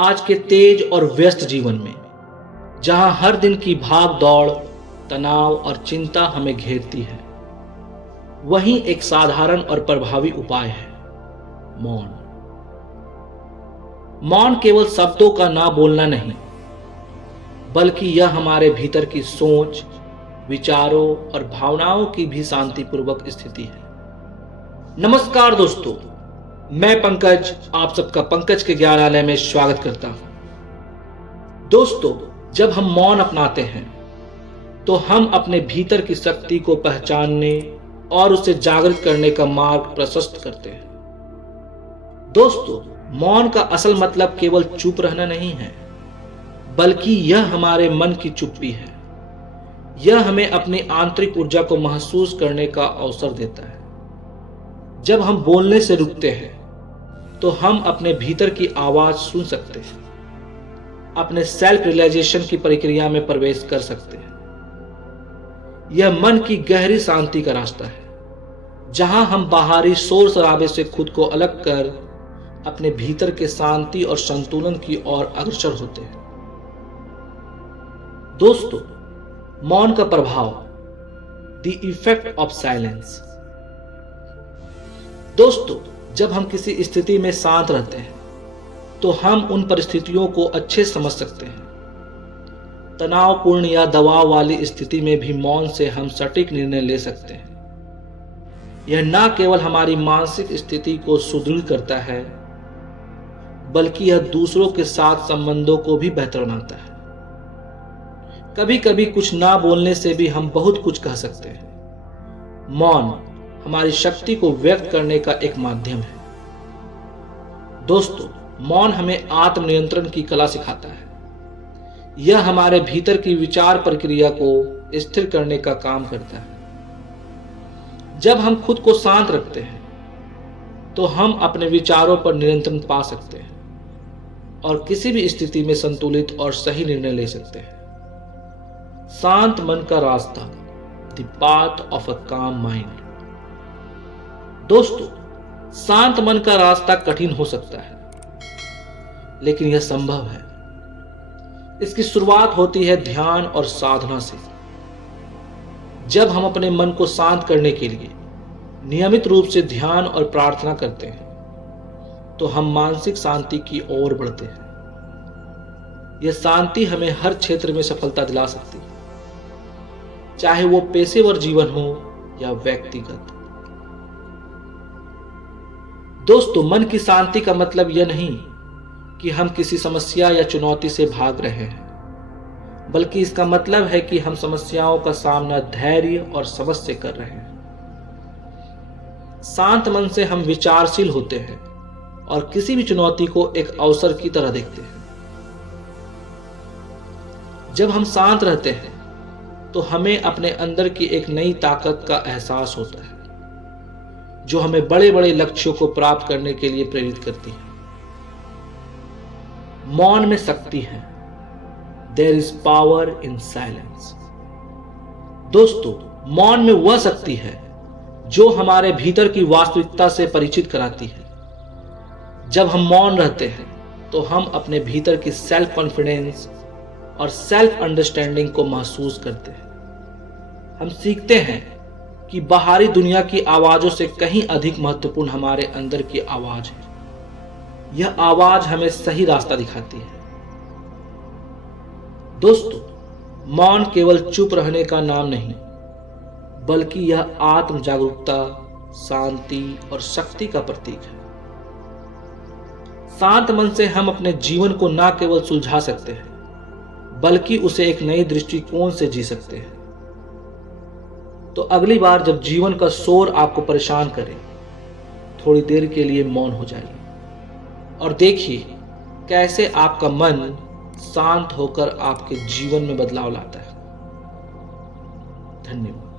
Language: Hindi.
आज के तेज और व्यस्त जीवन में, जहां हर दिन की भाग दौड़, तनाव और चिंता हमें घेरती है, वहीं एक साधारण और प्रभावी उपाय है मौन। मौन केवल शब्दों का ना बोलना नहीं, बल्कि यह हमारे भीतर की सोच, विचारों और भावनाओं की भी शांतिपूर्वक स्थिति है। नमस्कार दोस्तों, मैं पंकज आप सबका पंकज के ज्ञानालय में स्वागत करता हूं। दोस्तों, जब हम मौन अपनाते हैं तो हम अपने भीतर की शक्ति को पहचानने और उसे जागृत करने का मार्ग प्रशस्त करते हैं। दोस्तों, मौन का असल मतलब केवल चुप रहना नहीं है, बल्कि यह हमारे मन की चुप्पी है। यह हमें अपनी आंतरिक ऊर्जा को महसूस करने का अवसर देता है। जब हम बोलने से रुकते हैं तो हम अपने भीतर की आवाज सुन सकते हैं, अपने सेल्फ रियलाइजेशन की प्रक्रिया में प्रवेश कर सकते हैं। यह मन की गहरी शांति का रास्ता है, जहां हम बाहरी शोर शराबे से खुद को अलग कर अपने भीतर के शांति और संतुलन की ओर अग्रसर होते हैं। दोस्तों, मौन का प्रभाव, द इफेक्ट ऑफ साइलेंस। दोस्तों, जब हम किसी स्थिति में शांत रहते हैं तो हम उन परिस्थितियों को अच्छे समझ सकते हैं। तनावपूर्ण या दबाव वाली स्थिति में भी मौन से हम सटीक निर्णय ले सकते हैं। यह न केवल हमारी मानसिक स्थिति को सुदृढ़ करता है, बल्कि यह दूसरों के साथ संबंधों को भी बेहतर बनाता है। कभी कभी कुछ ना बोलने से भी हम बहुत कुछ कह सकते हैं। मौन हमारी शक्ति को व्यक्त करने का एक माध्यम है। दोस्तों, मौन हमें आत्मनियंत्रण की कला सिखाता है। यह हमारे भीतर की विचार प्रक्रिया को स्थिर करने का काम करता है। जब हम खुद को शांत रखते हैं तो हम अपने विचारों पर नियंत्रण पा सकते हैं और किसी भी स्थिति में संतुलित और सही निर्णय ले सकते हैं। शांत मन का रास्ता, द पाथ ऑफ अ काम माइंड। दोस्तों, शांत मन का रास्ता कठिन हो सकता है, लेकिन यह संभव है। इसकी शुरुआत होती है ध्यान और साधना से। जब हम अपने मन को शांत करने के लिए नियमित रूप से ध्यान और प्रार्थना करते हैं तो हम मानसिक शांति की ओर बढ़ते हैं। यह शांति हमें हर क्षेत्र में सफलता दिला सकती है, चाहे वो पेशेवर जीवन हो या व्यक्तिगत। दोस्तों, मन की शांति का मतलब यह नहीं कि हम किसी समस्या या चुनौती से भाग रहे हैं, बल्कि इसका मतलब है कि हम समस्याओं का सामना धैर्य और समझ से कर रहे हैं। शांत मन से हम विचारशील होते हैं और किसी भी चुनौती को एक अवसर की तरह देखते हैं। जब हम शांत रहते हैं तो हमें अपने अंदर की एक नई ताकत का एहसास होता है, जो हमें बड़े बड़े लक्ष्यों को प्राप्त करने के लिए प्रेरित करती है। मौन में शक्ति है। There is power in silence. दोस्तों, मौन में वह शक्ति है जो हमारे भीतर की वास्तविकता से परिचित कराती है। जब हम मौन रहते हैं तो हम अपने भीतर की सेल्फ कॉन्फिडेंस और सेल्फ अंडरस्टैंडिंग को महसूस करते हैं। हम सीखते हैं कि बाहरी दुनिया की आवाजों से कहीं अधिक महत्वपूर्ण हमारे अंदर की आवाज है। यह आवाज हमें सही रास्ता दिखाती है। दोस्तों, मौन केवल चुप रहने का नाम नहीं, बल्कि यह आत्म जागरूकता, शांति और शक्ति का प्रतीक है। शांत मन से हम अपने जीवन को न केवल सुलझा सकते हैं, बल्कि उसे एक नए दृष्टिकोण से जी सकते हैं। तो अगली बार जब जीवन का शोर आपको परेशान करे, थोड़ी देर के लिए मौन हो जाइए और देखिए कैसे आपका मन शांत होकर आपके जीवन में बदलाव लाता है। धन्यवाद।